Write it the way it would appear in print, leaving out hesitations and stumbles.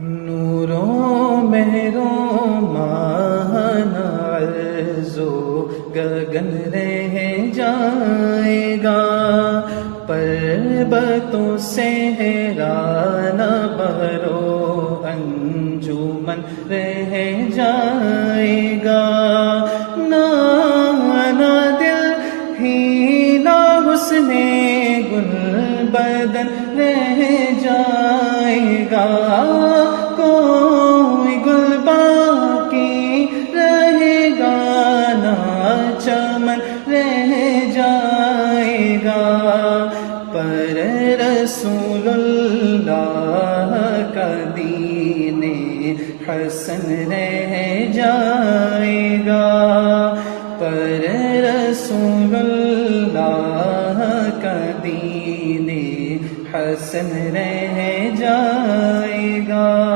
نوروں مہروں ماہانہ عرض و گگن رہ جائے گا، پربتوں سے حیران بحرو انجمن رہ جائے گا، نہ دل ہی نہ حسن گل بدن رہ جائے گا، کوئی گل باقی رہے گا نہ چمن رہ جائے گا، پر رسول اللہ کا دین حسن رہ جائے گا، پر رسول اللہ کا دین حسن رہ جائے گا۔